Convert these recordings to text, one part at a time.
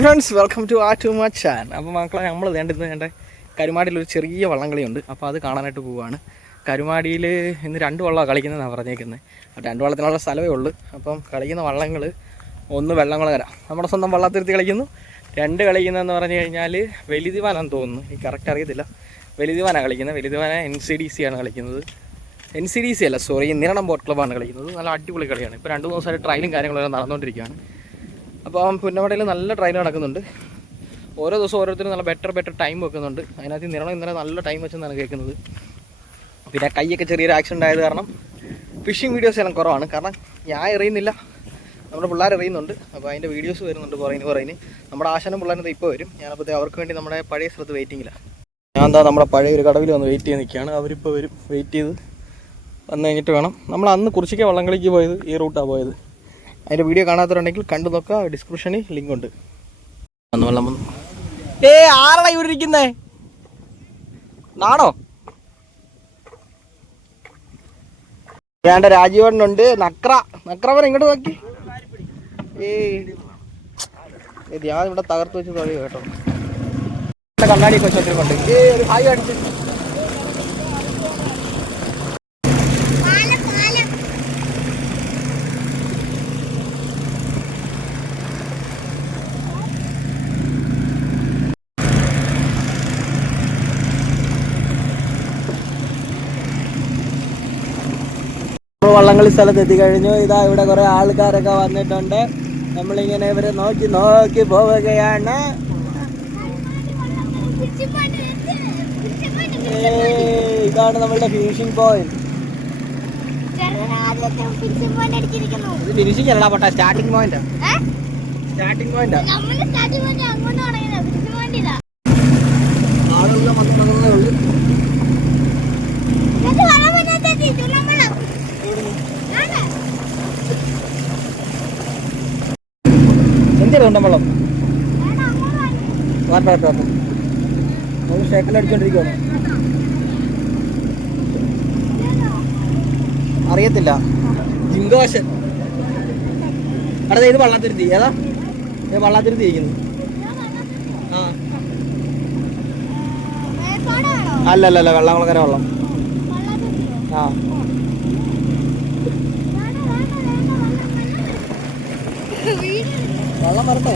Hi friends welcome to ആ to മച്ച് ചാൻ അപ്പോൾ മക്കളെ നമ്മൾ വേണ്ടത് എന്റെ കരുമാടിയിൽ ഒരു ചെറിയ വള്ളംകളിയുണ്ട് അപ്പോൾ അത് കാണാനായിട്ട് പോവുകയാണ് കരുമാടിയിൽ ഇന്ന് രണ്ട് വള്ളമാണ് കളിക്കുന്നതെന്നാണ് പറഞ്ഞേക്കുന്നത് അപ്പോൾ രണ്ട് വള്ളത്തിനുള്ള സ്ഥലമേ ഉള്ളൂ. അപ്പം കളിക്കുന്ന വള്ളങ്ങൾ ഒന്ന് വെള്ളംകുളകര നമ്മുടെ സ്വന്തം വള്ളത്തിരുത്തി കളിക്കുന്നു. രണ്ട് കളിക്കുന്നതെന്ന് പറഞ്ഞു കഴിഞ്ഞാൽ വലുതിവാനാന്ന് തോന്നുന്നു. എനിക്ക് കറക്റ്റ് അറിയത്തില്ല. വലുതിവാനാണ് കളിക്കുന്നത്. വലുതിവാന എൻ സി ഡി സി ആണ് കളിക്കുന്നത്. എൻ സി ഡി സി അല്ല സോറി നിരണം ബോട്ട് ക്ലബ്ബാണ് കളിക്കുന്നത്. നല്ല അടിപൊളി കളിയാണ്. ഇപ്പോൾ രണ്ട് മൂന്ന് ദിവസമായിട്ട് ട്രയലും കാര്യങ്ങളെല്ലാം നടന്നുകൊണ്ടിരിക്കുകയാണ് അപ്പോൾ പുന്നമടയിൽ നല്ല ട്രെയിൻ നടക്കുന്നുണ്ട്. ഓരോ ദിവസം ഓരോരുത്തരും നല്ല ബെറ്റർ ബെറ്റർ ടൈം വെക്കുന്നുണ്ട്. അതിനകത്ത് നിരണം ഇന്നലെ നല്ല ടൈം വെച്ചെന്നാണ് കേൾക്കുന്നത്. പിന്നെ കൈയൊക്കെ ചെറിയൊരു ആക്സിഡന്റ് ആയത് കാരണം ഫിഷിംഗ് വീഡിയോസ് എല്ലാം കുറവാണ്. കാരണം ഞാൻ എറിയുന്നില്ല. നമ്മുടെ പിള്ളേർ എറിയുന്നുണ്ട്. അപ്പോൾ അതിന്റെ വീഡിയോസ് വരുന്നുണ്ട് കുറേന് കുറേന് നമ്മുടെ ആശാനും പിള്ളേരും ഇപ്പോൾ വരും. ഞാനപ്പോൾ അവർക്ക് വേണ്ടി നമ്മുടെ പഴയ സ്ഥലത്ത് വെയിറ്റിങ്ങിലാണ് ഞാൻ എന്താ നമ്മുടെ പഴയ ഒരു കടവിൽ വന്ന് വെയിറ്റ് ചെയ്ത് നിൽക്കുകയാണ് അവരിപ്പോൾ വരും. വെയിറ്റ് ചെയ്ത് വന്നു കഴിഞ്ഞിട്ട് വേണം. നമ്മൾ അന്ന് കുറിച്ചിക്ക വള്ളംകളിക്ക് പോയത് ഈ റൂട്ടാണ് പോയത്. അതിന്റെ വീഡിയോ കാണാത്തവരുണ്ടെങ്കിൽ കണ്ടു നോക്കുക. ഡിസ്ക്രിപ്ഷനിൽ ലിങ്ക് ഉണ്ട്. ഏ ആരാടാ നാണോ? വേണ്ട രാജീവണ്ണുണ്ട് നക്ര. നക്രവൻ ഇങ്ങോട്ട് നോക്കി. ഏ. ഞാൻ ഇവിടെ തകർത്ത് വെച്ച് തൊഴി കേട്ടോ. കണ്ണാടിയൊക്കെ വെച്ച് ഒത്തിരിക്കൊണ്ട് ഏ ഒരു ഹായ് അടിച്ച് നമ്മൾ വള്ളംകളി സ്ഥലത്ത് എത്തിക്കഴിഞ്ഞു ഇതാ ഇവിടെ കുറെ ആൾക്കാരൊക്കെ വന്നിട്ടുണ്ട്. നമ്മളിങ്ങനെ ഇവരെ നോക്കി നോക്കി പോവുകയാണ്. ഇതാണ് നമ്മളുടെ ഫിനിഷിംഗ് പോയിന്റ് ഫിനിഷിംഗ് അല്ല പൊട്ടാ സ്റ്റാർട്ടിംഗ് പോയിന്റാ സ്റ്റാർട്ടിംഗ് പോയിന്റാ ആളുകൾ വന്നു തുടങ്ങുന്നതേ ഉള്ളൂ എന്തിനാ ഉണ്ടം വെള്ളം വാട്ട വാട്ട വാട്ട നമ്മൾ ഷേക്കൽ അടിച്ചോണ്ടിരിക്കുവാണ്. അറിയത്തില്ല. ജിങ്കോശൻ. അവിടെ ഇത് വള്ളാത്തിരുത്തി. ഏതാ? ഇത് വള്ളാത്തിരുത്തി ഇരിക്കുന്നു. ആ. അല്ലല്ലല്ല വളരെ വെള്ളം. ആ. വെള്ളം വരട്ടെ.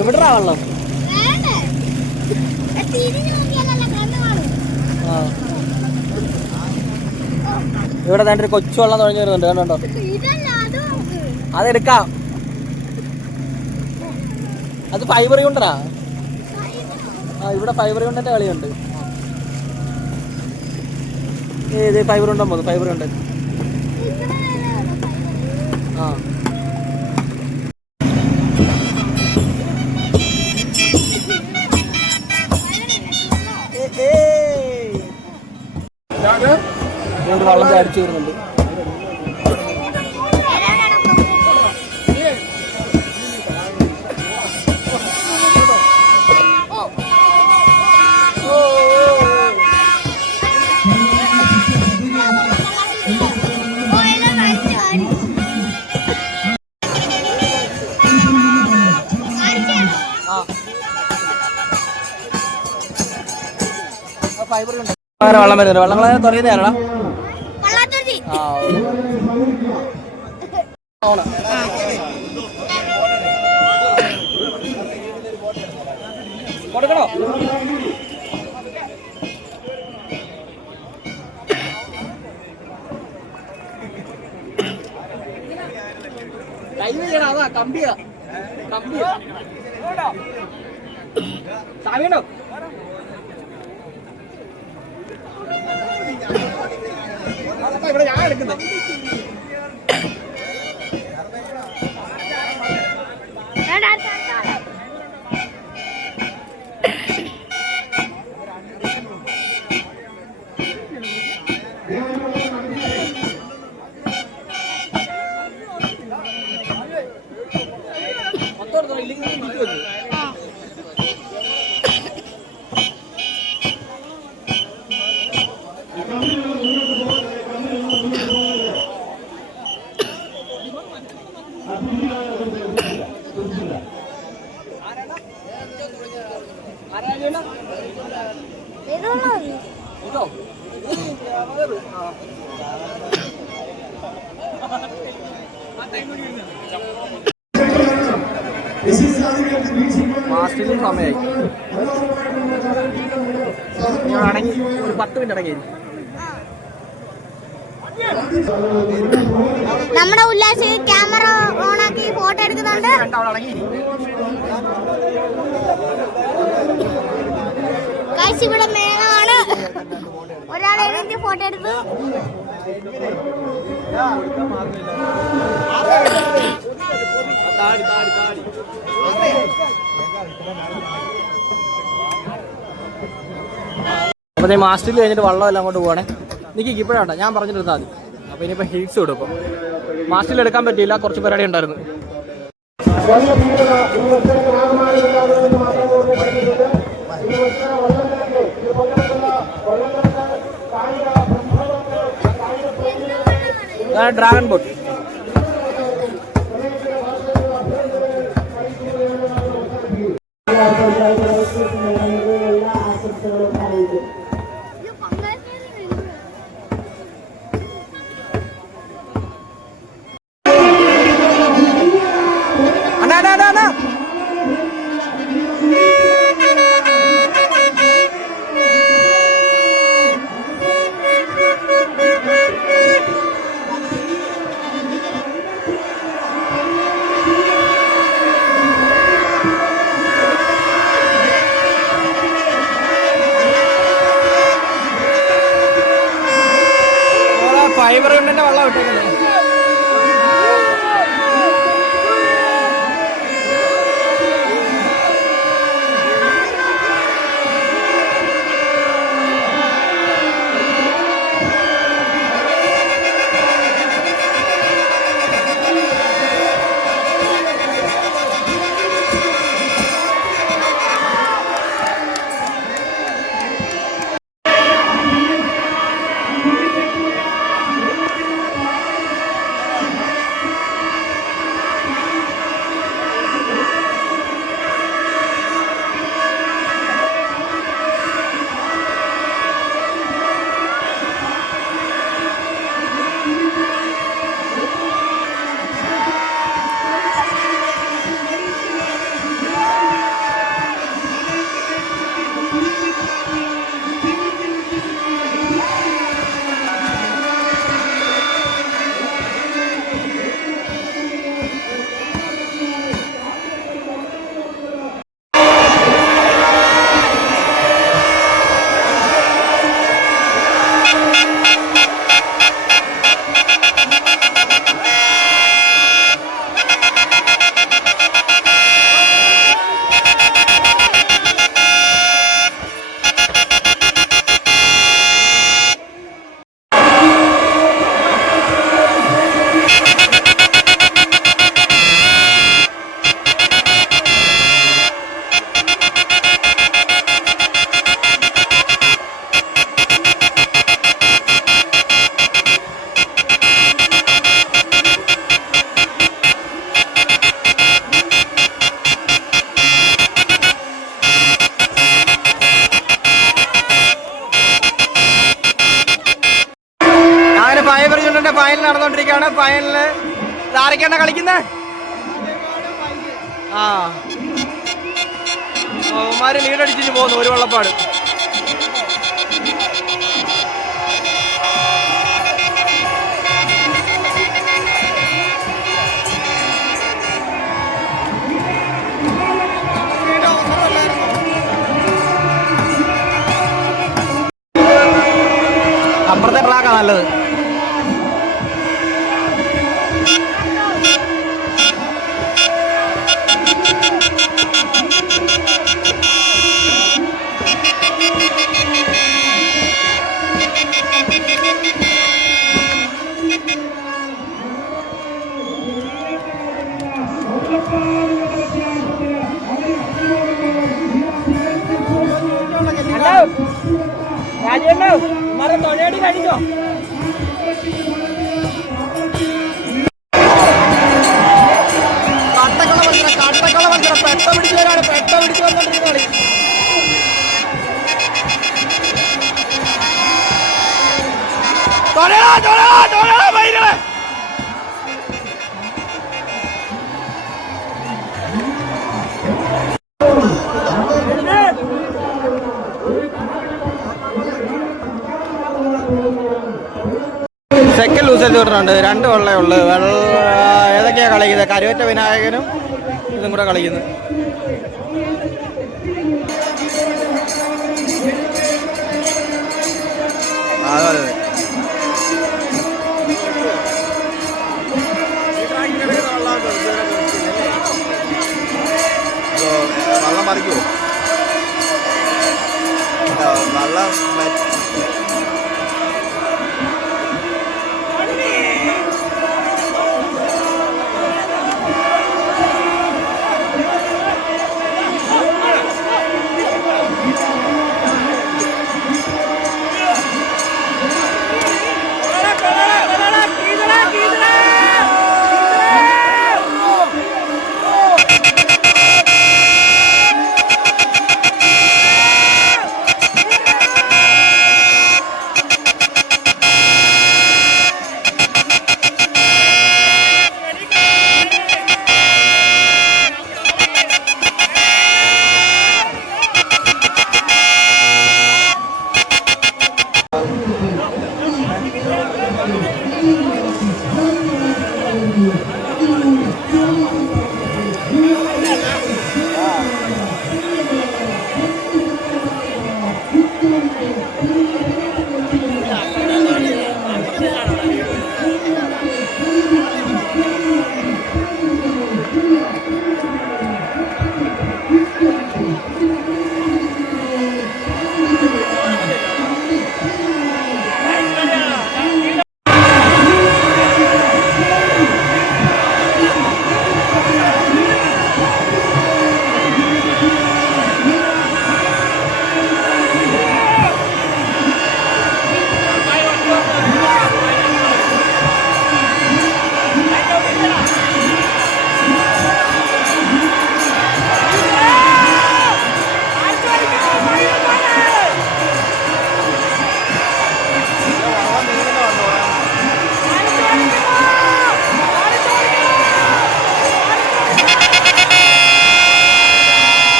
എവിടാ വെള്ളം? ഇവിടെ തന്നെ കൊച്ചു വെള്ളം തുഴഞ്ഞു വരുന്നുണ്ട് കണ്ടോ? അതെടുക്കാം. അത് ഫൈബർ കൊണ്ടടാ. ആ ഇവിടെ ഫൈബർ കൊണ്ടിന്റെ കളിയുണ്ട്. ഏത് ഫൈബർ ഉണ്ടോ പോകുന്നു ഫൈബർ ഉണ്ട് ഒരു വള്ളം ചാടിച്ചു വരുന്നുണ്ട്. ഉണ്ട് അങ്ങനെ വെള്ളം വരുന്നുണ്ട് വെള്ളം അങ്ങനെ തുടങ്ങിയത് ഞാനടാ ആ ഓണം കൊടുക്കണോ? അതാ കമ്പിയാ. കമ്പിയാ. സാമിയുണ്ടോ ഇവിടെ ഞാൻ എടുക്കുന്നത്. മാസ്റ്റിനും സമയമായി ഞാൻ അടങ്ങി ഒരു പത്ത് മിനിറ്റ് അടങ്ങി നമ്മുടെ ഉല്ലാസ് ക്യാമറ ഓണാക്കി ഫോട്ടോ എടുക്കുന്നുണ്ട് കാശ് ഇവിടെ മേളമാണ് ഒരാൾ എഴുതി ഫോട്ടോ എടുത്തു അപ്പോൾ മാസ്റ്റിൽ കഴിഞ്ഞിട്ട് വള്ളം എല്ലാം അങ്ങോട്ട് പോവാണേ. നിക്ക് ഇപ്പോഴാണ്ട ഞാൻ പറഞ്ഞിരുന്നാൽ മതി അപ്പോൾ ഇനിയിപ്പോൾ ഹിൽസ് ഇപ്പം. മാസ്റ്റിൽ എടുക്കാൻ പറ്റിയില്ല കുറച്ച് പരിപാടി ഉണ്ടായിരുന്നു. Dragon boat 감사합니다. ഫൈനൽ ഫൈനൽ ആരൊക്കെയാണ് കളിക്കുന്നത് ആ. അവന്മാര് ലീഡടിച്ചിട്ട് പോകുന്നു ഒരു വെള്ളപ്പാട്. അപ്പുറത്തെ ട്രാക്കാണ് നല്ലത്. തൊഴടാ, തൊഴടാ, തൊഴടാ, മയിലുകളെ. സെക്കൻഡ് ലൂസിൽ തീർന്നുണ്ട് രണ്ട് വെള്ളേ ഉള്ളു. വെള്ള ഏതൊക്കെയാണ് കളിക്കുന്നത്? കരുവറ്റ വിനായകനും ഇതും കൂടെ കളിക്കുന്നത് അതെ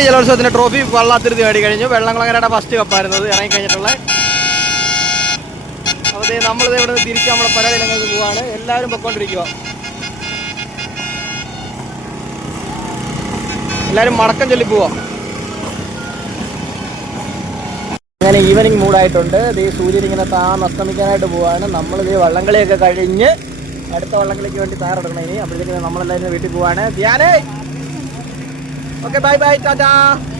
പരിപാടി ജലോത്സവത്തിന്റെ ട്രോഫി വള്ളാത്തിരുത്തി നേടി കഴിഞ്ഞു. വെള്ളംകുളങ്ങരയുടെ ഫസ്റ്റ് കപ്പായിരുന്നത് ഇറങ്ങി കഴിഞ്ഞിട്ടുള്ള അപ്പോൾ നമ്മളിത് ഇവിടെ നിന്ന് തിരിച്ച് നമ്മുടെ പല ഇടങ്ങൾക്ക് പോവാണ്. എല്ലാവരും പൊക്കോണ്ടിരിക്കുക എല്ലാവരും മടക്കം ചൊല്ലി പോവാ. അങ്ങനെ ഈവനിങ് മൂഡായിട്ടുണ്ട് ദേ സൂര്യൻ ഇങ്ങനെ താന്ന് അസ്തമിക്കാനായിട്ട് പോവാണ്. നമ്മൾ ദേ വള്ളംകളിയൊക്കെ കഴിഞ്ഞ് അടുത്ത വള്ളംകളിക്ക് വേണ്ടി തയ്യാറെടുക്കണം ഇനി. അപ്പോഴത്തേക്ക് നമ്മളെല്ലാവരും വീട്ടിൽ പോവാണ്. ധ്യാനേ! Okay, bye-bye. Tada!